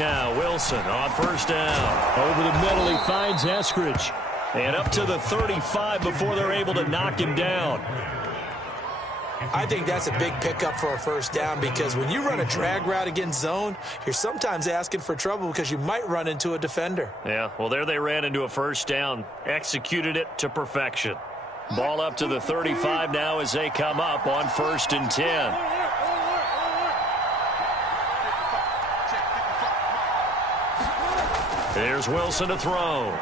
now. Wilson on first down. Over the middle, he finds Eskridge. And up to the 35 before they're able to knock him down. I think that's a big pickup for a first down because when you run a drag route against zone, you're sometimes asking for trouble because you might run into a defender. Yeah, well, there they ran into a first down. Executed it to perfection. Ball up to the 35 now as they come up on 1st and 10. Here's Wilson to throw.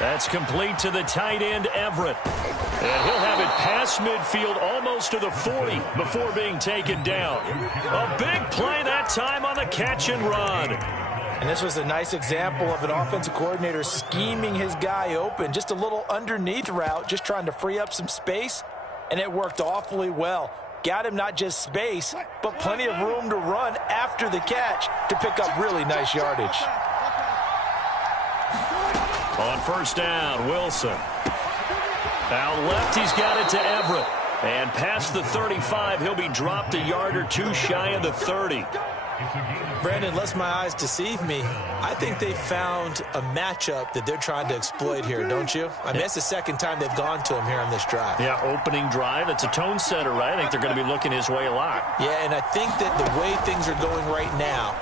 That's complete to the tight end, Everett. And he'll have it past midfield almost to the 40 before being taken down. A big play that time on the catch and run. And this was a nice example of an offensive coordinator scheming his guy open. Just a little underneath route, just trying to free up some space, and it worked awfully well. Got him not just space, but plenty of room to run after the catch to pick up really nice yardage. On first down, Wilson. Out left, he's got it to Everett. And past the 35, he'll be dropped a yard or two shy of the 30. Brandon, lest my eyes deceive me, I think they found a matchup that they're trying to exploit here, don't you? I mean, that's the second time they've gone to him here on this drive. Yeah, opening drive. It's a tone setter, right? I think they're going to be looking his way a lot. Yeah, and I think that the way things are going right now,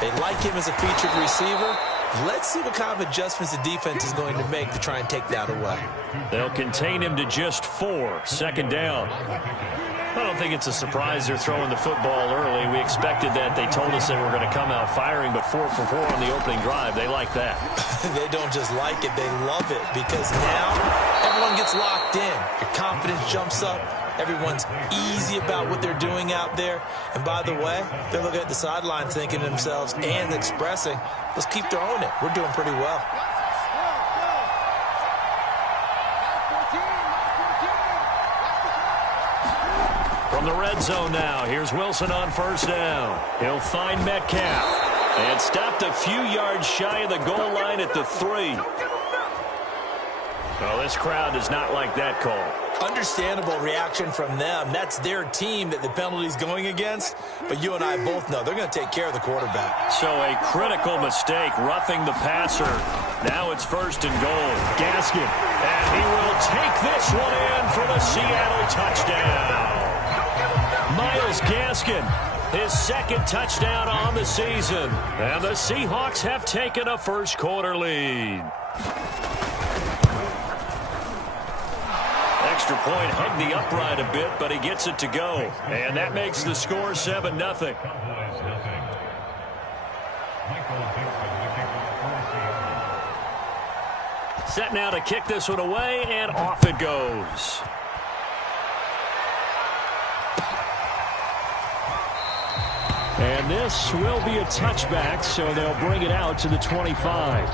they like him as a featured receiver. Let's see what kind of adjustments the defense is going to make to try and take that away. They'll contain him to just 4. Second down. I don't think it's a surprise they're throwing the football early. We expected that. They told us they were going to come out firing, but 4 for 4 on the opening drive. They like that. They don't just like it, they love it, because now everyone gets locked in. Your confidence jumps up. Everyone's easy about what they're doing out there. And by the way, they're looking at the sideline thinking to themselves and expressing, let's keep throwing it. We're doing pretty well. From the red zone now, here's Wilson on first down. He'll find Metcalf. And stopped a few yards shy of the goal line at the 3. Well, this crowd does not like that call. Understandable reaction from them. That's their team that the penalty's going against. But you and I both know they're going to take care of the quarterback. So a critical mistake, roughing the passer. Now it's 1st and goal. Gaskin. And he will take this one in for the Seattle touchdown. Myles Gaskin, his 2nd touchdown on the season. And the Seahawks have taken a first quarter lead. Extra point hugged the upright a bit, but he gets it to go. And that makes the score 7-0. Set now to kick this one away, and off it goes. And this will be a touchback, so they'll bring it out to the 25.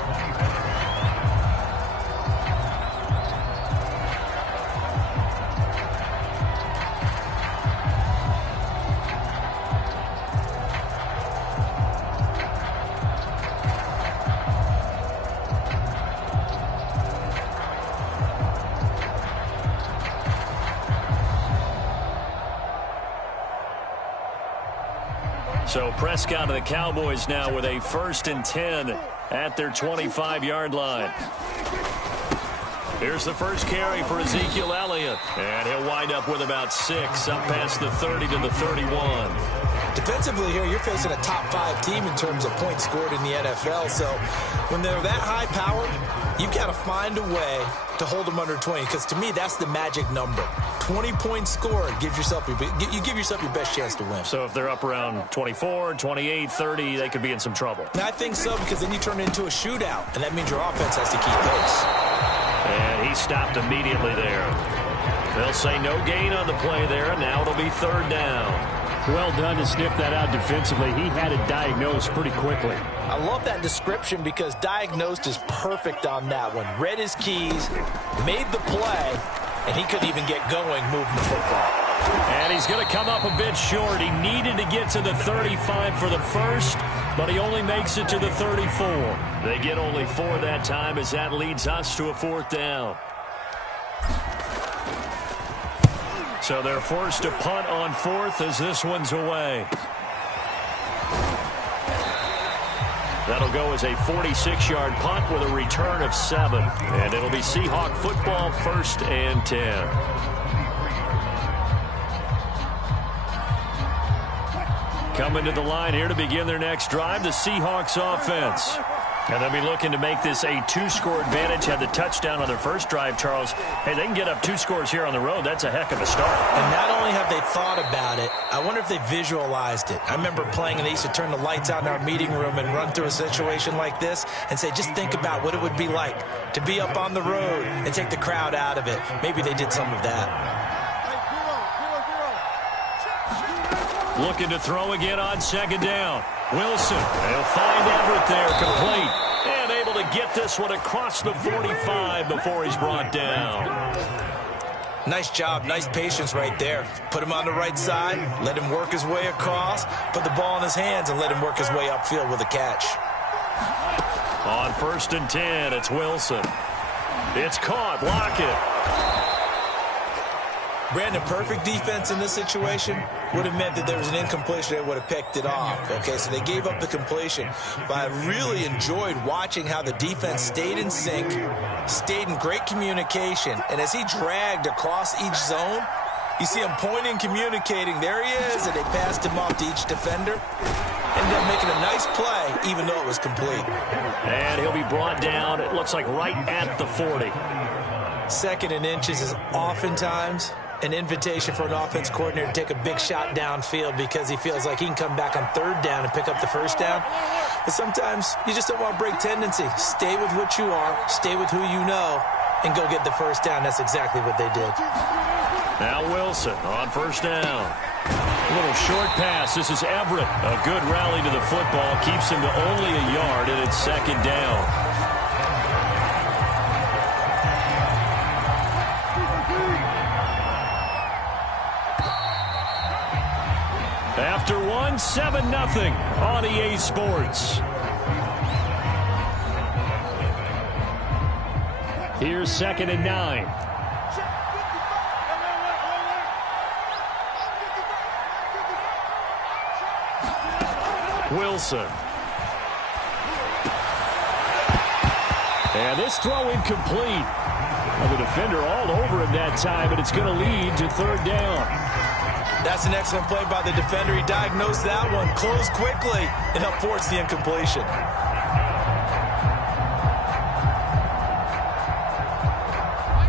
So Prescott of the Cowboys now with a 1st and 10 at their 25-yard line. Here's the first carry for Ezekiel Elliott. And he'll wind up with about 6 up past the 30 to the 31. Defensively here, you're facing a top 5 team in terms of points scored in the NFL. So when they're that high powered, you've got to find a way to hold them under 20. Because to me, that's the magic number. 20 points scored gives yourself you give yourself your best chance to win. So if they're up around 24, 28, 30, they could be in some trouble. And I think so, because then you turn it into a shootout, and that means your offense has to keep pace. And he stopped immediately there. They'll say no gain on the play there, and now it'll be 3rd down. Well done to sniff that out defensively. He had it diagnosed pretty quickly. I love that description because diagnosed is perfect on that one. Read his keys, made the play, and he couldn't even get going moving the football. And he's going to come up a bit short. He needed to get to the 35 for the first, but he only makes it to the 34. They get only 4 that time as that leads us to a 4th down. So they're forced to punt on 4th as this one's away. That'll go as a 46-yard punt with a return of 7. And it'll be Seahawk football, 1st and 10. Coming to the line here to begin their next drive, the Seahawks offense. And they'll be looking to make this a 2-score advantage. Had the touchdown on their first drive, Charles. Hey, they can get up 2 scores here on the road. That's a heck of a start. And not only have they thought about it, I wonder if they visualized it. I remember playing, and they used to turn the lights out in our meeting room and run through a situation like this and say, just think about what it would be like to be up on the road and take the crowd out of it. Maybe they did some of that. Looking to throw again on 2nd down. Wilson, they'll find Everett there, complete. And able to get this one across the 45 before he's brought down. Nice job, nice patience right there. Put him on the right side, let him work his way across, put the ball in his hands, and let him work his way upfield with a catch. On 1st and 10, it's Wilson. It's caught, Lockett. Brandon, perfect defense in this situation would have meant that there was an incompletion. They would have picked it off. Okay, so they gave up the completion. But I really enjoyed watching how the defense stayed in sync, stayed in great communication. And as he dragged across each zone, you see him pointing, communicating. There he is, and they passed him off to each defender. Ended up making a nice play, even though it was complete. And he'll be brought down, it looks like right at the 40. 2nd and inches is oftentimes an invitation for an offense coordinator to take a big shot downfield because he feels like he can come back on 3rd down and pick up the 1st down. But sometimes you just don't want to break tendency. Stay with what you are, stay with who you know, and go get the 1st down. That's exactly what they did. Now Wilson on 1st down. A little short pass. This is Everett. A good rally to the football. Keeps him to only a yard, and it's 2nd down. After 7-0 on EA Sports. Here's 2nd and 9. Wilson. And this throw incomplete. Well, the defender all over him that time, but it's going to lead to 3rd down. That's an excellent play by the defender. He diagnosed that one, closed quickly, and helped force the incompletion.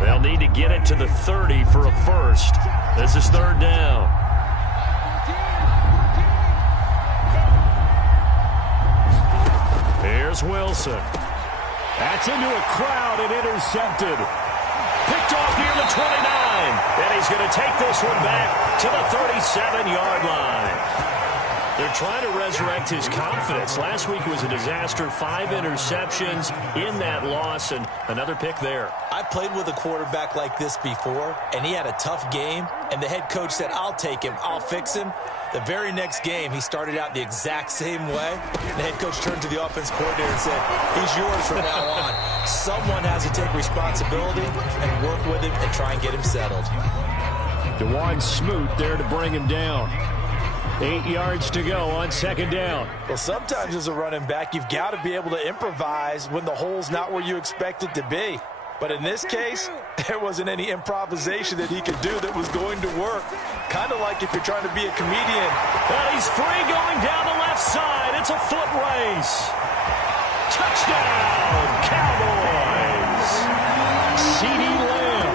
They'll need to get it to the 30 for a first. This is 3rd down. Here's Wilson. That's into a crowd and intercepted. Picked off near the 29. And he's going to take this one back to the 37-yard line. They're trying to resurrect his confidence. Last week was a disaster. 5 interceptions in that loss, and another pick there. I played with a quarterback like this before, and he had a tough game, and the head coach said, I'll take him, I'll fix him. The very next game, he started out the exact same way. The head coach turned to the offense coordinator and said, he's yours from now on. Someone has to take responsibility and work with him and try and get him settled. DeJuan Smoot there to bring him down. 8 yards to go on 2nd down. Well, sometimes as a running back, you've got to be able to improvise when the hole's not where you expect it to be. But in this case, there wasn't any improvisation that he could do that was going to work. Kind of like if you're trying to be a comedian. Well, he's free going down the left side. It's a foot race. Touchdown, Cowboys. CeeDee Lamb,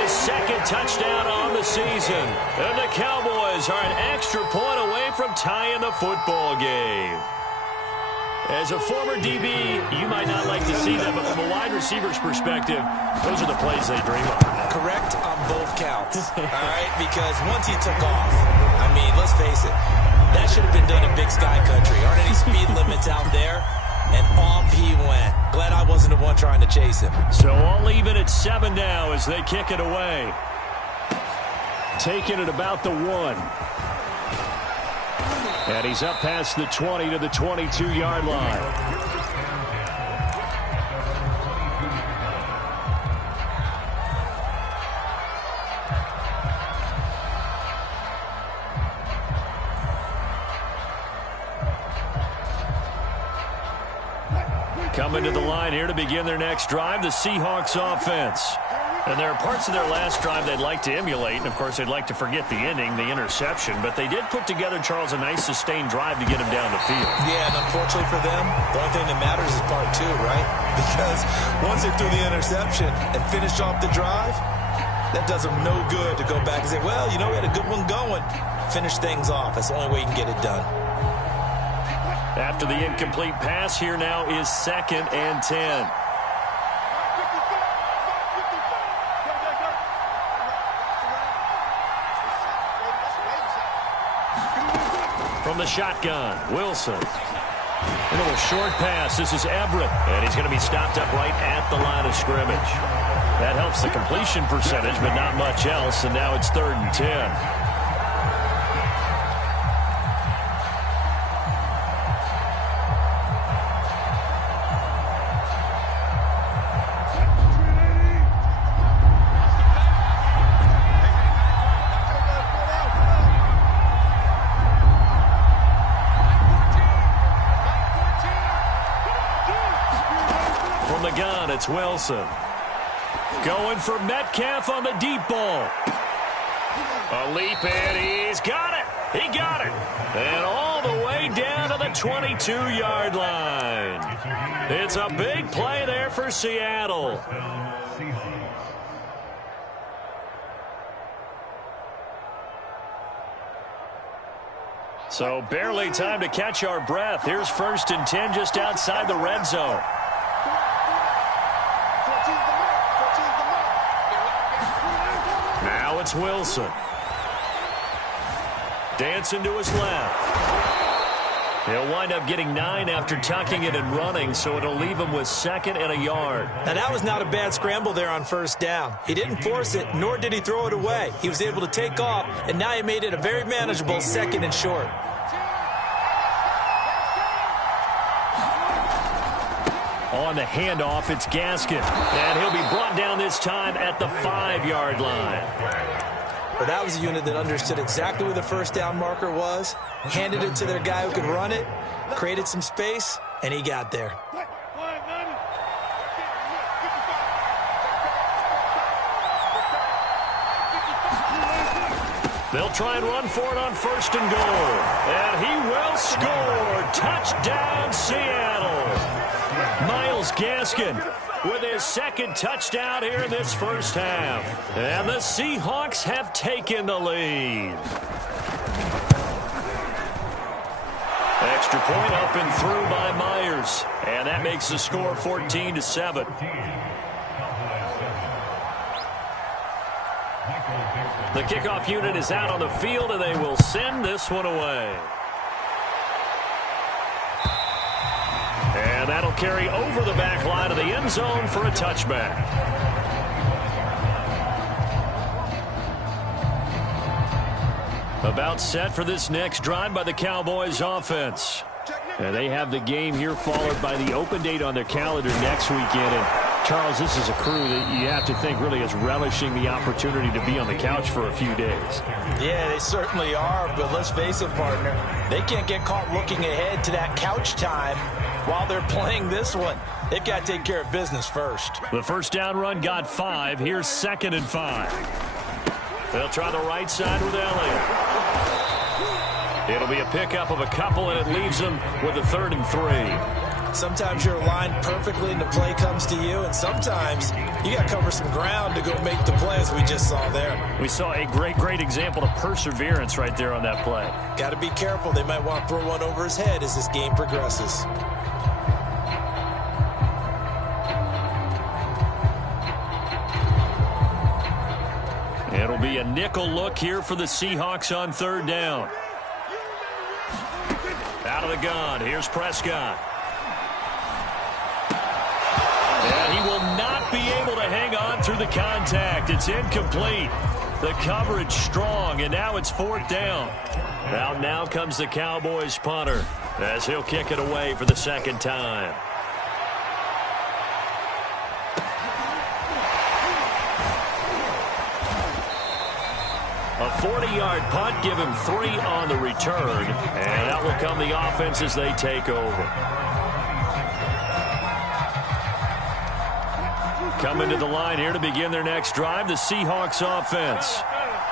his 2nd touchdown on the season. And the Cowboys are an extra point away from tying the football game. As a former DB, you might not like to see that, but from a wide receiver's perspective, those are the plays they dream of. Correct on both counts, all right? Because once he took off, I mean, let's face it, that should have been done in Big Sky Country. Aren't any speed limits out there? And off he went. Glad I wasn't the one trying to chase him. So all even at 7 now as they kick it away. Taking it about the 1. And he's up past the 20 to the 22-yard line. Coming to the line here to begin their next drive, the Seahawks offense. And there are parts of their last drive they'd like to emulate. And, of course, they'd like to forget the ending, the interception. But they did put together, Charles, a nice sustained drive to get him down the field. Yeah, and unfortunately for them, the only thing that matters is part two, right? Because once they threw the interception and finished off the drive, that does them no good to go back and say, well, you know, we had a good one going. Finish things off. That's the only way you can get it done. After the incomplete pass, here now is 2nd and 10. From the shotgun, Wilson. A little short pass. This is Everett. And he's going to be stopped up right at the line of scrimmage. That helps the completion percentage, but not much else. And now it's 3rd and 10. It's Wilson. Going for Metcalf on the deep ball. A leap, and he's got it. He got it. And all the way down to the 22-yard line. It's a big play there for Seattle. So barely time to catch our breath. Here's 1st and 10 just outside the red zone. Now it's Wilson. Dancing to his left. He'll wind up getting 9 after tucking it and running, so it'll leave him with 2nd and a yard. Now, that was not a bad scramble there on 1st down. He didn't force it, nor did he throw it away. He was able to take off, and now he made it a very manageable 2nd and short. On the handoff, it's Gaskin. And he'll be brought down this time at the 5-yard line. But that was a unit that understood exactly where the 1st down marker was, handed it to their guy who could run it, created some space, and he got there. They'll try and run for it on 1st and goal. And he will score. Touchdown, Seattle. Myles Gaskin with his 2nd touchdown here in this 1st half. And the Seahawks have taken the lead. Extra point up and through by Myers. And that makes the score 14-7. The kickoff unit is out on the field, and they will send this one away. And that'll carry over the back line of the end zone for a touchback. About set for this next drive by the Cowboys offense. And they have the game here followed by the open date on their calendar next weekend. And Charles, this is a crew that you have to think really is relishing the opportunity to be on the couch for a few days. Yeah, they certainly are, but let's face it, partner. They can't get caught looking ahead to that couch time while they're playing this one. They've got to take care of business first. The 1st down run got 5. Here's 2nd and 5. They'll try the right side with Elliott. It'll be a pickup of a couple, and it leaves them with a 3rd and 3. Sometimes you're aligned perfectly and the play comes to you, and sometimes you got to cover some ground to go make the play, as we just saw there. We saw a great example of perseverance right there on that play. Got to be careful. They might want to throw one over his head as this game progresses. It'll be a nickel look here for the Seahawks on 3rd down. Out of the gun, here's Prescott. And he will not be able to hang on through the contact. It's incomplete. The coverage strong, and now it's 4th down. Now comes the Cowboys punter as he'll kick it away for the 2nd time. A 40-yard punt, give him 3 on the return, and that will come the offense as they take over. Coming to the line here to begin their next drive, the Seahawks offense.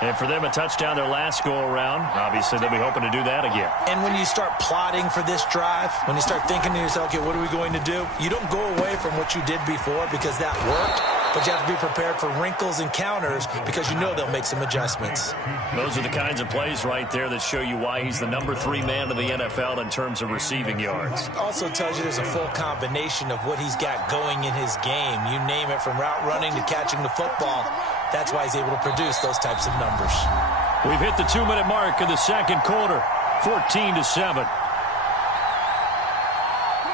And for them, a touchdown their last go-around. Obviously, they'll be hoping to do that again. And when you start plotting for this drive, when you start thinking to yourself, okay, what are we going to do? You don't go away from what you did before because that worked, but you have to be prepared for wrinkles and counters because you know they'll make some adjustments. Those are the kinds of plays right there that show you why he's the number 3 man in the NFL in terms of receiving yards. Also tells you there's a full combination of what he's got going in his game. You name it, from route running to catching the football. That's why he's able to produce those types of numbers. We've hit the 2-minute mark in the second quarter, 14-7.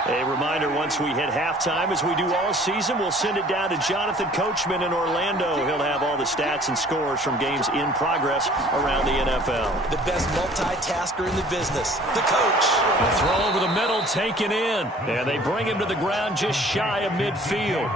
A reminder, once we hit halftime, as we do all season, we'll send it down to Jonathan Coachman in Orlando. He'll have all the stats and scores from games in progress around the NFL. The best multitasker in the business, the coach. A throw over the middle, taken in. And they bring him to the ground just shy of midfield.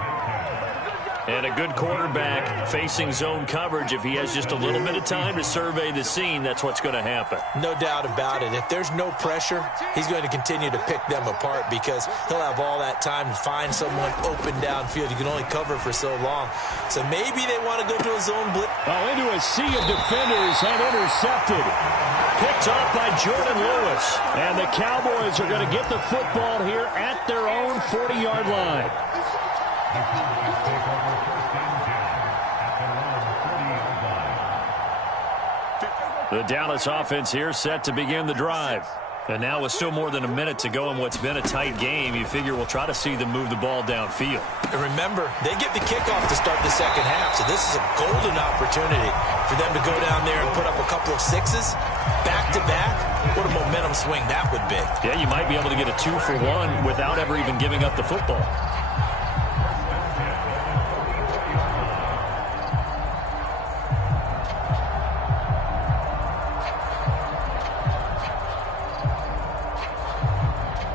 And a good quarterback facing zone coverage. If he has just a little bit of time to survey the scene, that's what's going to happen. No doubt about it. If there's no pressure, he's going to continue to pick them apart because he'll have all that time to find someone open downfield. You can only cover for so long. So maybe they want to go to a zone blitz. Oh, into a sea of defenders and intercepted. Picked off by Jordan Lewis. And the Cowboys are going to get the football here at their own 40-yard line. The Dallas offense here set to begin the drive. And now with still more than a minute to go in what's been a tight game, you figure we'll try to see them move the ball downfield. And remember, they get the kickoff to start the second half, so this is a golden opportunity for them to go down there and put up a couple of sixes back-to-back. What a momentum swing that would be. Yeah, you might be able to get a 2-for-1 without ever even giving up the football.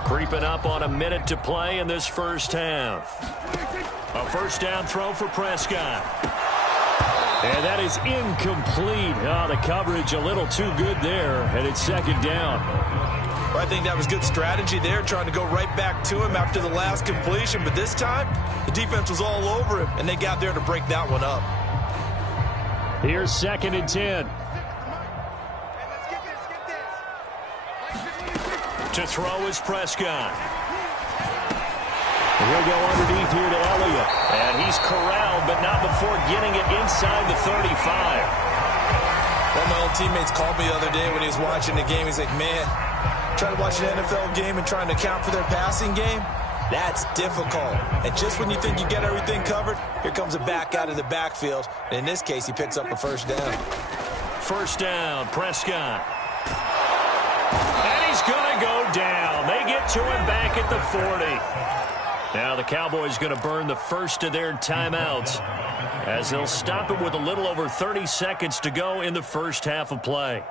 Creeping up on a minute to play in this first half. A first down throw for Prescott. And that is incomplete. Oh, the coverage a little too good there, and it's second down. Well, I think that was good strategy there, trying to go right back to him after the last completion. But this time, the defense was all over him, and they got there to break that one up. Here's 2nd and 10. To throw is Prescott. He'll go underneath here to Elliott. And he's corralled, but not before getting it inside the 35. One of my old teammates called me the other day when he was watching the game. He's like, man, trying to watch an NFL game and trying to account for their passing game, that's difficult. And just when you think you get everything covered, here comes a back out of the backfield. And in this case, he picks up a first down. First down, Prescott. And he's going to go down. They get to him back at the 40. Now the Cowboys going to burn the first of their timeouts as they'll stop it with a little over 30 seconds to go in the first half of play.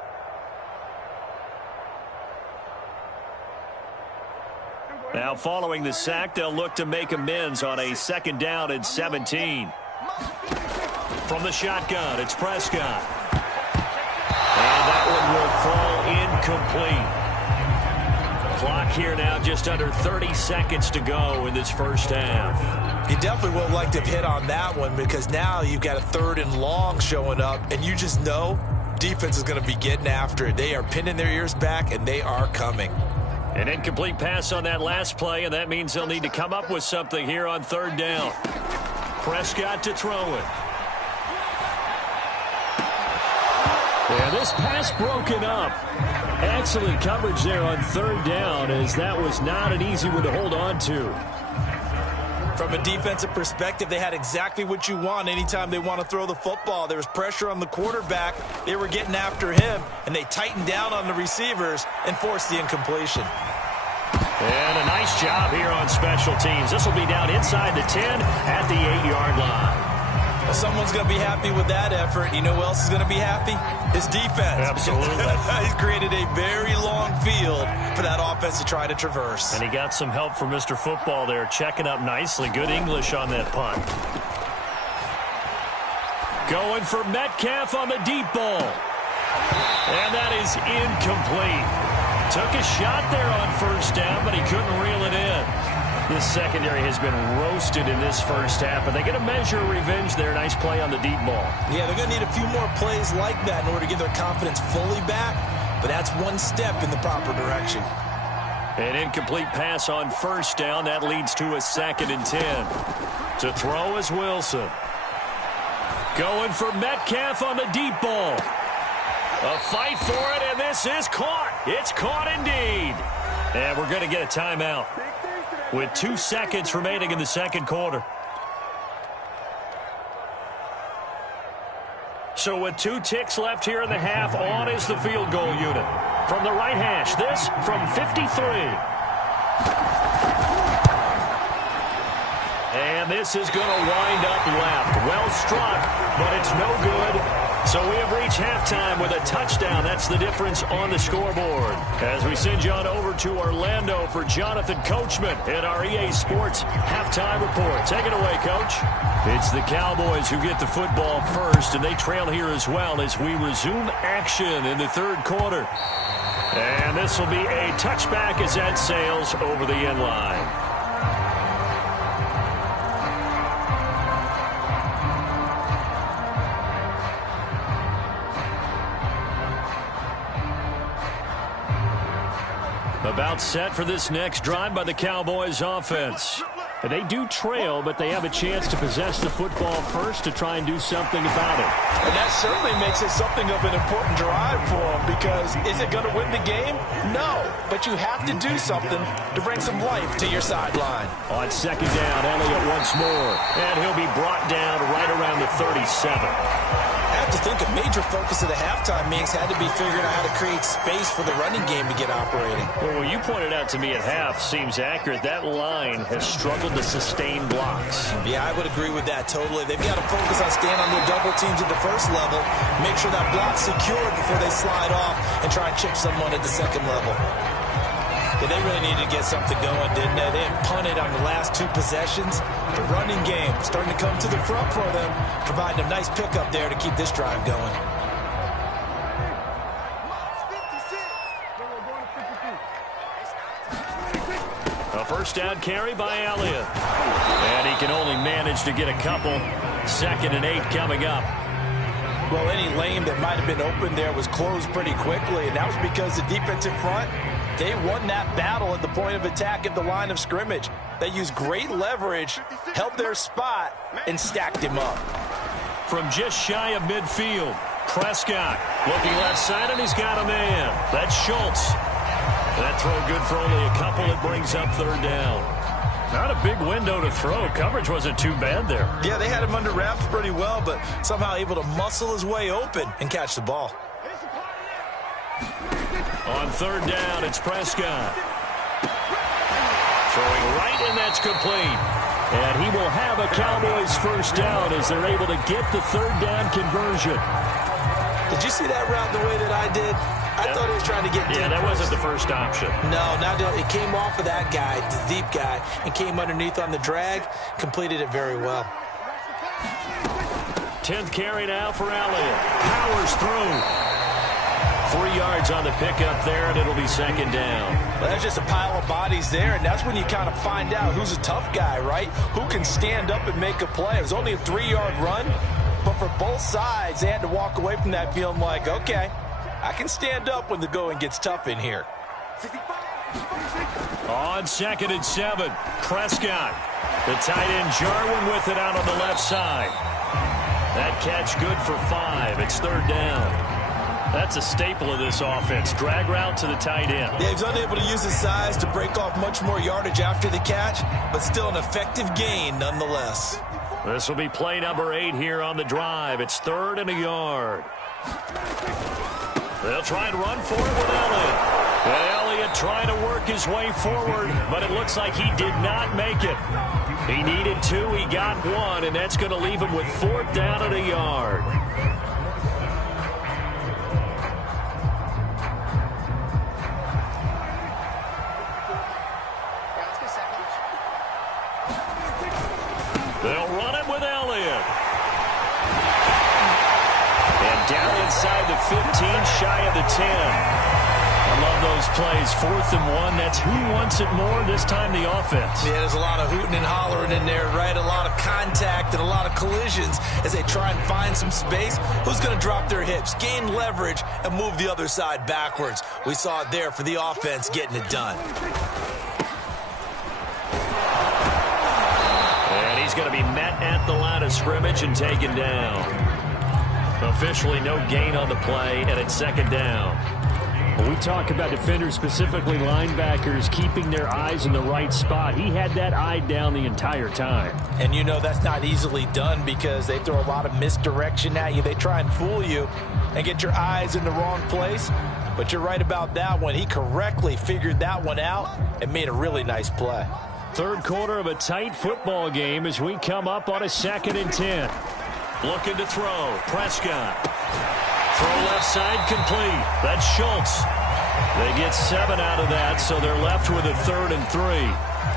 Now following the sack, they'll look to make amends on a 2nd down and 17. From the shotgun, it's Prescott. And that one will fall incomplete. Clock here now just under 30 seconds to go in this first half. You definitely would have liked to have hit on that one because now you've got a 3rd and long showing up, and you just know defense is going to be getting after it. They are pinning their ears back, and they are coming. An incomplete pass on that last play, and that means they'll need to come up with something here on 3rd down. Prescott to throw it. And this pass broken up. Excellent coverage there on 3rd down, as that was not an easy one to hold on to. From a defensive perspective, they had exactly what you want anytime they want to throw the football. There was pressure on the quarterback. They were getting after him, and they tightened down on the receivers and forced the incompletion. And a nice job here on special teams. This will be down inside the 10 at the 8-yard line. Well, someone's going to be happy with that effort. You know who else is going to be happy? His defense. Absolutely. He's created a very long field for that offense to try to traverse. And he got some help from Mr. Football there, checking up nicely. Good English on that punt. Going for Metcalf on the deep ball. And that is incomplete. Took a shot there on 1st down, but he couldn't reel it in. This secondary has been roasted in this first half, but they get a measure of revenge there. Nice play on the deep ball. Yeah, they're going to need a few more plays like that in order to get their confidence fully back, but that's one step in the proper direction. An incomplete pass on first down. That leads to a 2nd and 10. To throw is Wilson. Going for Metcalf on the deep ball. A fight for it, and this is caught. It's caught indeed. And we're going to get a timeout with 2 seconds remaining in the second quarter. So with 2 ticks left here in the half, on is the field goal unit. From the right hash, this from 53. And this is going to wind up left. Well struck, but it's no good. So we have reached halftime with a touchdown. That's the difference on the scoreboard. As we send you on over to Orlando for Jonathan Coachman in our EA Sports halftime report. Take it away, Coach. It's the Cowboys who get the football first, and they trail here as well as we resume action in the third quarter. And this will be a touchback as that sails over the end line. About set for this next drive by the Cowboys offense. And they do trail, but they have a chance to possess the football first to try and do something about it. And that certainly makes it something of an important drive for them, because is it going to win the game? No, but you have to do something to bring some life to your sideline. On second down, Elliott once more, and he'll be brought down right around the 37. I have to think a major focus of the halftime meetings had to be figuring out how to create space for the running game to get operating. Well, what you pointed out to me at half seems accurate. That line has struggled to sustain blocks. Yeah, I would agree with that totally. They've got to focus on staying on their double teams at the first level, make sure that block's secured before they slide off and try and chip someone at the second level. Yeah, they really needed to get something going, didn't they? They had punted on the last 2 possessions. The running game starting to come to the front for them, providing a nice pickup there to keep this drive going. A first down carry by Elliott. And he can only manage to get a couple. 2nd and 8 coming up. Well, any lane that might have been open there was closed pretty quickly, and that was because the defensive front, they won that battle at the point of attack at the line of scrimmage. They used great leverage, held their spot, and stacked him up. From just shy of midfield, Prescott looking left side, and he's got a man. That's Schultz. That throw good for only a couple. It brings up 3rd down. Not a big window to throw. Coverage wasn't too bad there. Yeah, they had him under wraps pretty well, but somehow able to muscle his way open and catch the ball. On 3rd down, it's Prescott. Throwing right, and that's complete. And he will have a Cowboys first down as they're able to get the 3rd down conversion. Did you see that route the way that I did? I thought he was trying to get deep. Yeah, that wasn't the first option. No, it came off of that guy, the deep guy, and came underneath on the drag. Completed it very well. 10th carry now for Elliott. Powers through. 3 yards on the pickup there, and it'll be 2nd down. Well, that's just a pile of bodies there, and that's when you kind of find out who's a tough guy, right? Who can stand up and make a play. It was only a 3-yard run, but for both sides, they had to walk away from that feeling like, okay, I can stand up when the going gets tough in here. On 2nd and 7, Prescott. The tight end Jarwin with it out on the left side. That catch good for 5. It's 3rd down. That's a staple of this offense. Drag route to the tight end. Yeah, he's unable to use his size to break off much more yardage after the catch, but still an effective gain nonetheless. This will be play number 8 here on the drive. It's 3rd and a yard. They'll try and run for it with Elliott. And Elliott trying to work his way forward, but it looks like he did not make it. He needed 2, he got 1, and that's going to leave him with 4th down and a yard. They'll run it with Elliott. And down inside the 15, shy of the 10. I love those plays. 4th and 1. That's who wants it more, this time the offense. Yeah, there's a lot of hooting and hollering in there, right? A lot of contact and a lot of collisions as they try and find some space. Who's going to drop their hips, gain leverage, and move the other side backwards? We saw it there for the offense getting it done. And he's going to be met at the line of scrimmage and taken down. Officially no gain on the play, and it's 2nd down. When we talk about defenders, specifically linebackers, keeping their eyes in the right spot, he had that eye down the entire time. And you know that's not easily done because they throw a lot of misdirection at you. They try and fool you and get your eyes in the wrong place. But you're right about that one. He correctly figured that one out and made a really nice play. 3rd quarter of a tight football game as we come up on a 2nd and 10. Looking to throw. Prescott. Throw left side complete. That's Schultz. They get 7 out of that, so they're left with a 3rd and 3.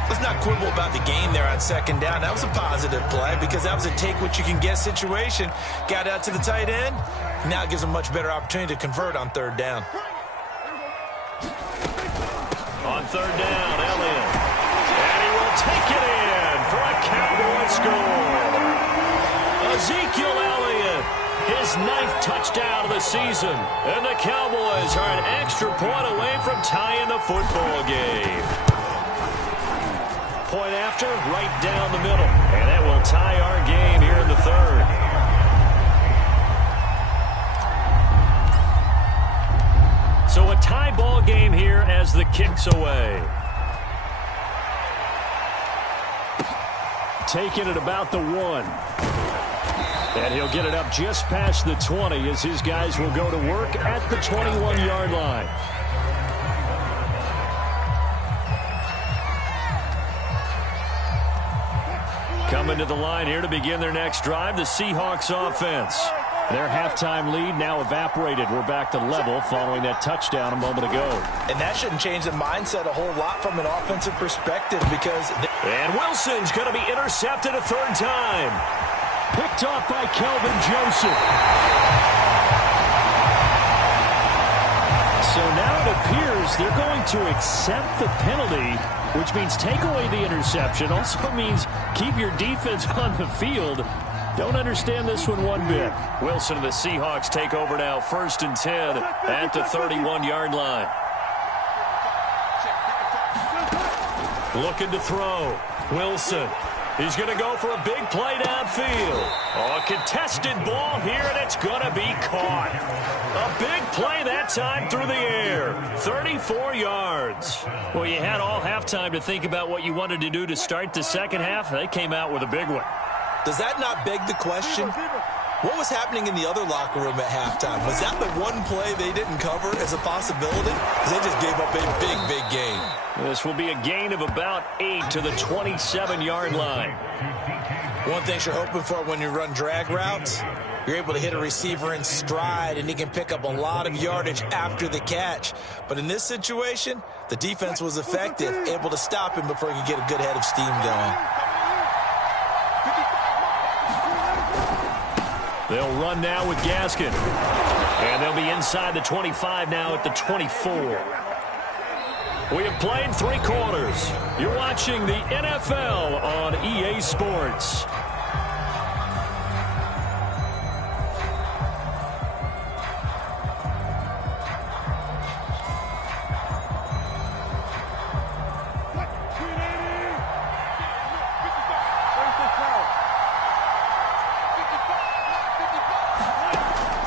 Let's not quibble about the gain there on 2nd down. That was a positive play because that was a take-what-you-can-get situation. Got out to the tight end. Now it gives them a much better opportunity to convert on 3rd down. On 3rd down, Elliott. And he will take it in for a Cowboy score. Ezekiel Elliott, his 9th touchdown of the season. And the Cowboys are an extra point away from tying the football game. Point after, right down the middle. And that will tie our game here in the 3rd. So a tie ball game here as the kick's away. Taking it about the 1. And he'll get it up just past the 20 as his guys will go to work at the 21-yard line. Coming to the line here to begin their next drive, the Seahawks offense. Their halftime lead now evaporated. We're back to level following that touchdown a moment ago. And that shouldn't change the mindset a whole lot from an offensive perspective because... And Wilson's going to be intercepted a 3rd time. Picked off by Kelvin Joseph. So now it appears they're going to accept the penalty, which means take away the interception. Also means keep your defense on the field. Don't understand this one bit. Wilson and the Seahawks take over now, 1st and 10 at the 31-yard line. Looking to throw. Wilson. He's going to go for a big play downfield. Oh, a contested ball here, and it's going to be caught. A big play that time through the air. 34 yards. Well, you had all halftime to think about what you wanted to do to start the 2nd half. They came out with a big one. Does that not beg the question? What was happening in the other locker room at halftime? Was that the one play they didn't cover as a possibility? Because they just gave up a big gain. This will be a gain of about 8 to the 27-yard line. One thing you're hoping for when you run drag routes, you're able to hit a receiver in stride, and he can pick up a lot of yardage after the catch. But in this situation, the defense was effective, able to stop him before he could get a good head of steam going. They'll run now with Gaskin. And they'll be inside the 25 now at the 24. We have played 3 quarters. You're watching the NFL on EA Sports.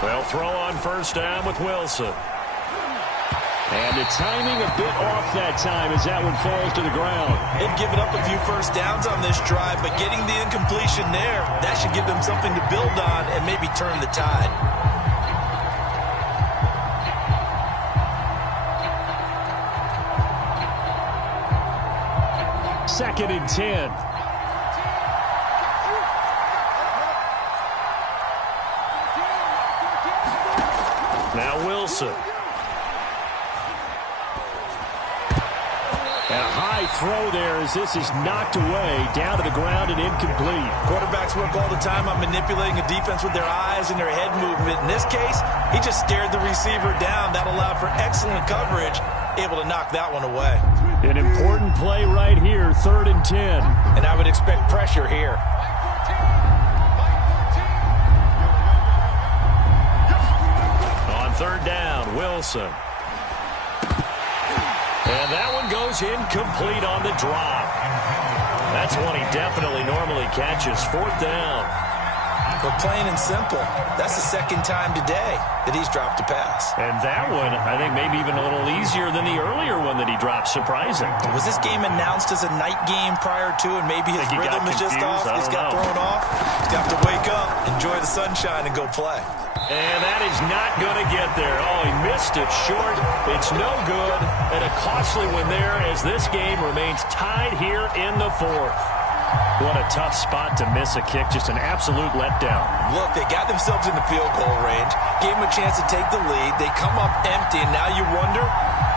They'll throw on 1st down with Wilson. And the timing a bit off that time as that one falls to the ground. They've given up a few 1st downs on this drive, but getting the incompletion there, that should give them something to build on and maybe turn the tide. Second and 10. Now Wilson. And a high throw there as this is knocked away, down to the ground and incomplete. Quarterbacks work all the time on manipulating a defense with their eyes and their head movement. In this case, he just stared the receiver down. That allowed for excellent coverage, able to knock that one away. An important play right here, 3rd and 10. And I would expect pressure here. On 3rd down, Wilson. And that one goes incomplete on the drop. That's one he definitely normally catches. 4th down. But plain and simple, that's the 2nd time today that he's dropped a pass. And that one, I think, maybe even a little easier than the earlier one that he dropped. Surprising. Was this game announced as a night game prior to, and maybe his rhythm is just off? He's got thrown off. He's got to wake up, enjoy the sunshine, and go play. And that is not going to get there. Oh, he missed it short. It's no good. And a costly one there as this game remains tied here in the 4th. What a tough spot to miss a kick. Just an absolute letdown. Look, they got themselves in the field goal range, gave them a chance to take the lead. They come up empty, and now you wonder,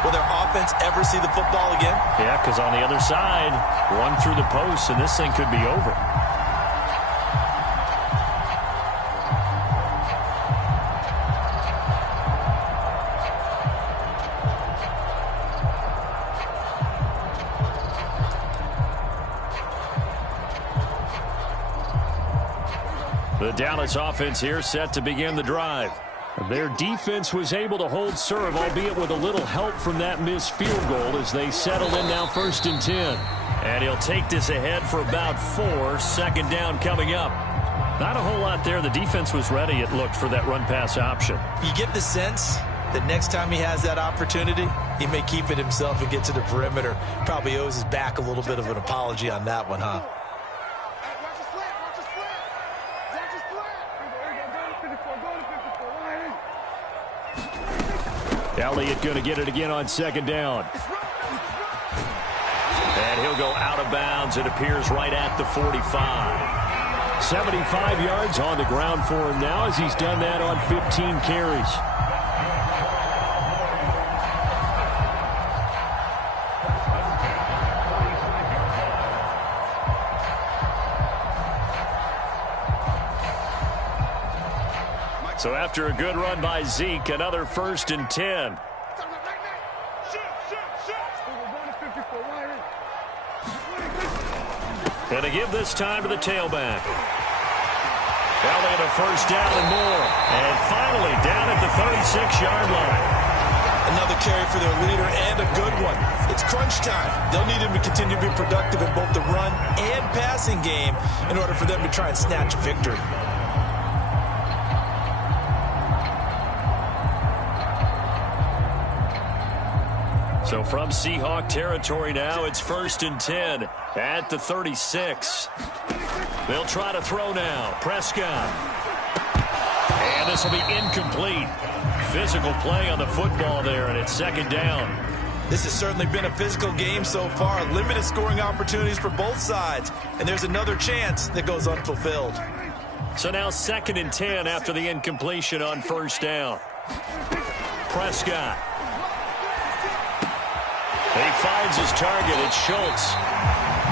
will their offense ever see the football again? Yeah, because on the other side, one through the post, and this thing could be over. The Dallas offense here set to begin the drive. Their defense was able to hold serve, albeit with a little help from that missed field goal as they settle in now 1st and 10. And he'll take this ahead for about 4. 2nd down coming up. Not a whole lot there. The defense was ready, it looked, for that run-pass option. You get the sense that next time he has that opportunity, he may keep it himself and get to the perimeter. Probably owes his back a little bit of an apology on that one, huh? Elliott going to get it again on 2nd down. And he'll go out of bounds. It appears right at the 45. 75 yards on the ground for him now as he's done that on 15 carries. So after a good run by Zeke, another 1st and 10. And to give this time to the tailback. Elliott a 1st down and more. And finally down at the 36-yard line. Another carry for their leader and a good one. It's crunch time. They'll need him to continue to be productive in both the run and passing game in order for them to try and snatch a victory. So from Seahawk territory now, it's 1st and 10 at the 36. They'll try to throw now. Prescott. And this will be incomplete. Physical play on the football there, and it's 2nd down. This has certainly been a physical game so far. Limited scoring opportunities for both sides. And there's another chance that goes unfulfilled. So now 2nd and 10 after the incompletion on 1st down. Prescott. He finds his target. It's Schultz.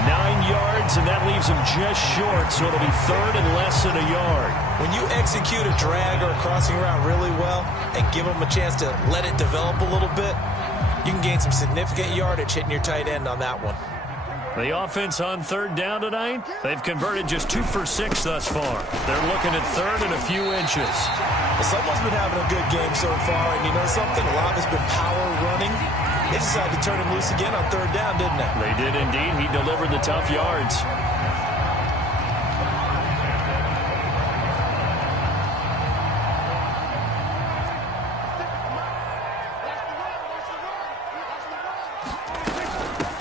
9 yards, and that leaves him just short, so it'll be 3rd and less than a yard. When you execute a drag or a crossing route really well and give them a chance to let it develop a little bit, you can gain some significant yardage hitting your tight end on that one. The offense on 3rd down tonight, they've converted just 2 for 6 thus far. They're looking at 3rd and a few inches. Well, someone's been having a good game so far, and you know something? A lot of it's been power running. They decided to turn him loose again on 3rd down, didn't they? They did indeed. He delivered the tough yards.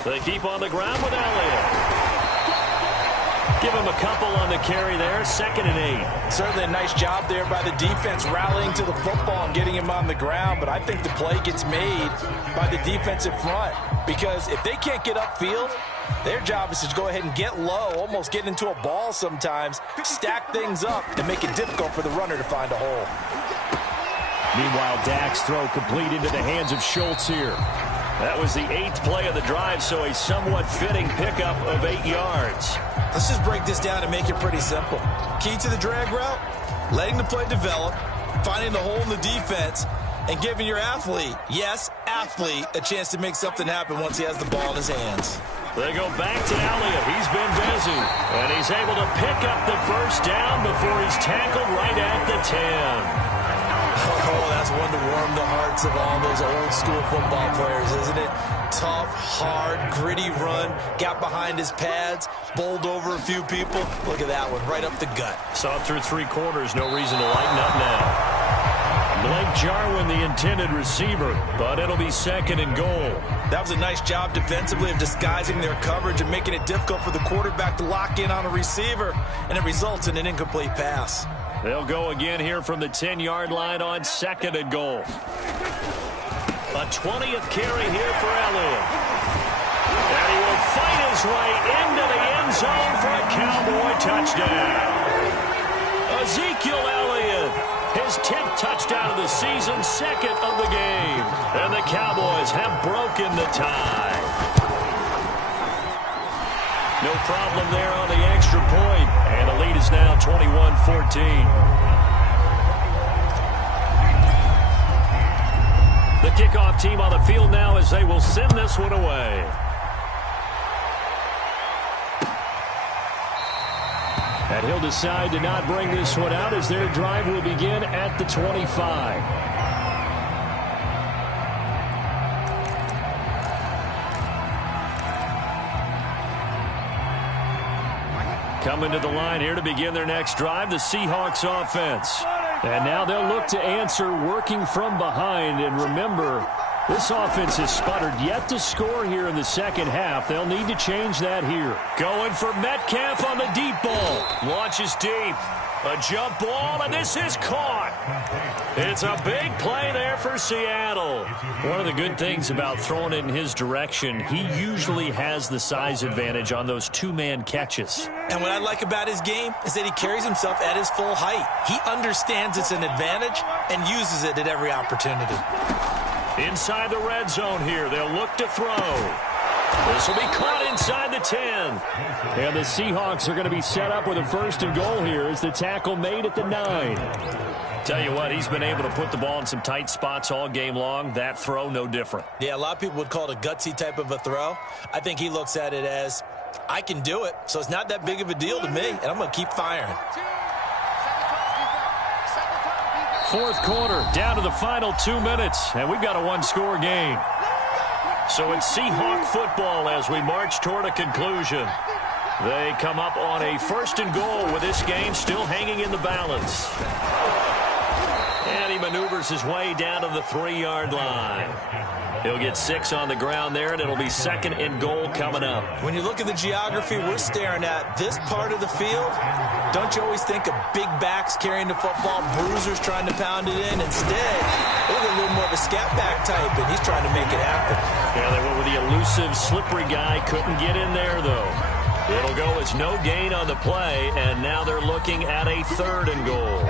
They keep on the ground with Elliott. Give him a couple on the carry there. 2nd and 8. Certainly a nice job there by the defense rallying to the football and getting him on the ground. But I think the play gets made by the defensive front. Because if they can't get upfield, their job is to go ahead and get low, almost get into a ball sometimes, stack things up, and make it difficult for the runner to find a hole. Meanwhile, Dak's throw complete into the hands of Schultz here. That was the 8th play of the drive, so a somewhat fitting pickup of 8 yards. Let's just break this down and make it pretty simple. Key to the drag route, letting the play develop, finding the hole in the defense, and giving your athlete, yes, athlete, a chance to make something happen once he has the ball in his hands. They go back to Elliott. He's been busy. And he's able to pick up the first down before he's tackled right at the 10. Oh, that's one to warm the hearts of all those old school football players, isn't it? Tough, hard, gritty run, got behind his pads, bowled over a few people. Look at that one, right up the gut. Saw it through 3 quarters, no reason to lighten up now. Blake Jarwin, the intended receiver, but it'll be 2nd and goal. That was a nice job defensively of disguising their coverage and making it difficult for the quarterback to lock in on a receiver, and it results in an incomplete pass. They'll go again here from the 10-yard line on 2nd and goal. A 20th carry here for Elliott. And he will fight his way into the end zone for a Cowboy touchdown. Ezekiel Elliott, his 10th touchdown of the season, 2nd of the game. And the Cowboys have broken the tie. No problem there on the extra point. And the lead is now 21-14. The kickoff team on the field now as they will send this one away. And he'll decide to not bring this one out as their drive will begin at the 25. Coming to the line here to begin their next drive, the Seahawks offense. And now they'll look to answer working from behind. And remember, this offense has sputtered yet to score here in the second half. They'll need to change that here. Going for Metcalf on the deep ball. Launches deep. A jump ball, and this is caught. It's a big play there for Seattle. One of the good things about throwing it in his direction, he usually has the size advantage on those 2-man catches. And what I like about his game is that he carries himself at his full height. He understands it's an advantage and uses it at every opportunity. Inside the red zone here, they'll look to throw. This will be caught inside the 10. And the Seahawks are going to be set up with a 1st and goal here as the tackle made at the 9. Tell you what, he's been able to put the ball in some tight spots all game long. That throw, no different. Yeah, a lot of people would call it a gutsy type of a throw. I think he looks at it as, I can do it, so it's not that big of a deal to me, and I'm going to keep firing. 4th quarter, down to the final 2 minutes, and we've got a 1-score game. So it's Seahawk football as we march toward a conclusion. They come up on a 1st and goal with this game still hanging in the balance. And he maneuvers his way down to the 3-yard line. He'll get 6 on the ground there, and it'll be 2nd and goal coming up. When you look at the geography we're staring at, this part of the field, don't you always think of big backs carrying the football, bruisers trying to pound it in? Instead, look at a little more of a scat back type, and he's trying to make it happen. Yeah, they went with the elusive, slippery guy. Couldn't get in there, though. It'll go as no gain on the play, and now they're looking at a 3rd and goal.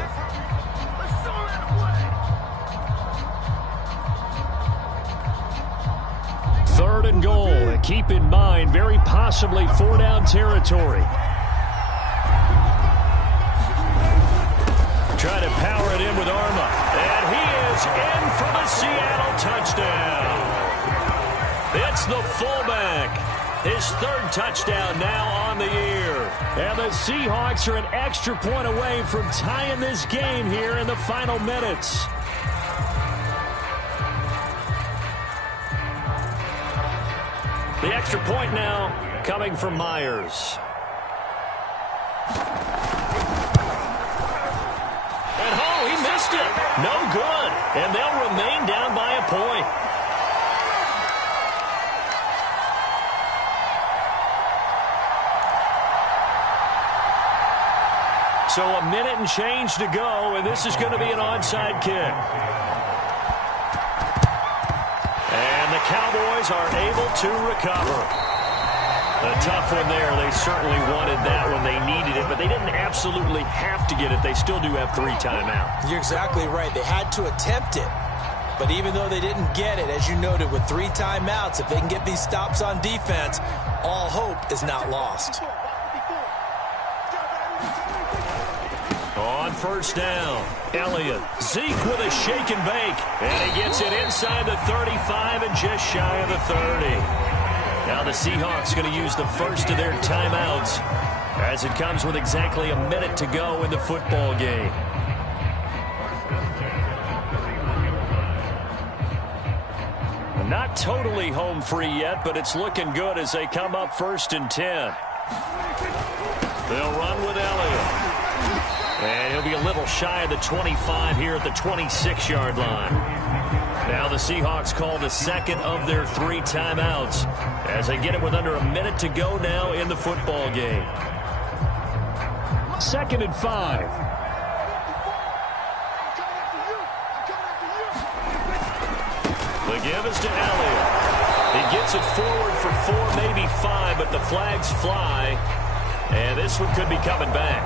Third and goal, and keep in mind, very possibly 4-down territory. Try to power it in with Arma, and he is in for the Seattle touchdown. It's the fullback. His 3rd touchdown now on the year. And the Seahawks are an extra point away from tying this game here in the final minutes. The extra point now coming from Myers. And oh, he missed it. No good. And they'll remain down by a point. So a minute and change to go, and this is going to be an onside kick. And the Cowboys are able to recover. A tough one there. They certainly wanted that when they needed it, but they didn't absolutely have to get it. They still do have 3 timeouts. You're exactly right. They had to attempt it. But even though they didn't get it, as you noted, with 3 timeouts, if they can get these stops on defense, all hope is not lost. On first down, Elliott. Zeke with a shake and bake. And he gets it inside the 35 and just shy of the 30. Now the Seahawks going to use the first of their timeouts as it comes with exactly a minute to go in the football game. Not totally home free yet, but it's looking good as they come up 1st and 10. They'll run with Elliott. And he'll be a little shy of the 25 here at the 26-yard line. Now the Seahawks call the second of their 3 timeouts as they get it with under a minute to go now in the football game. 2nd and 5. The give is to Elliott. He gets it forward for 4, maybe 5, but the flags fly. And this one could be coming back.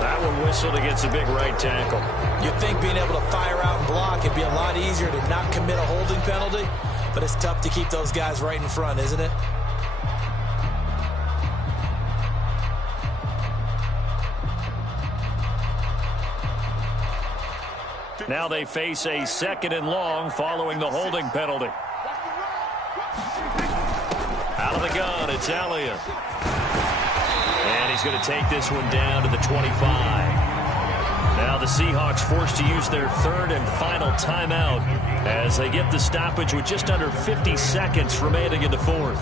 That one whistled against a big right tackle. You'd think being able to fire out and block it'd be a lot easier to not commit a holding penalty, but it's tough to keep those guys right in front, isn't it? Now they face a 2nd and long following the holding penalty. Out of the gun, it's Elliott. And he's going to take this one down to the 25. Now the Seahawks forced to use their 3rd and final timeout as they get the stoppage with just under 50 seconds remaining in the 4th.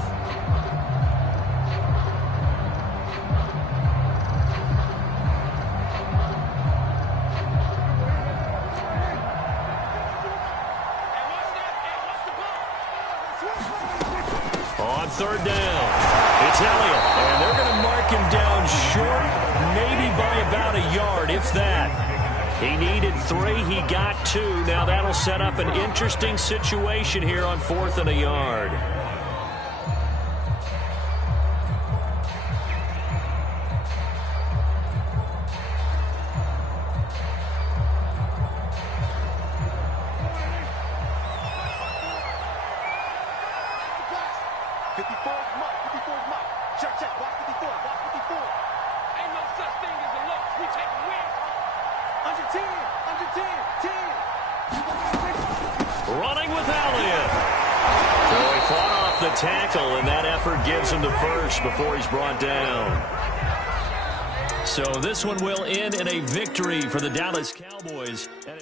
On 3rd down, it's Elliott, and they're going to mark him down short, maybe by about a yard, if that. He needed 3, he got 2. Now that'll set up an interesting situation here on 4th and a yard. Running with Elliott. So he fought off the tackle, and that effort gives him the first before he's brought down. So this one will end in a victory for the Dallas Cowboys. And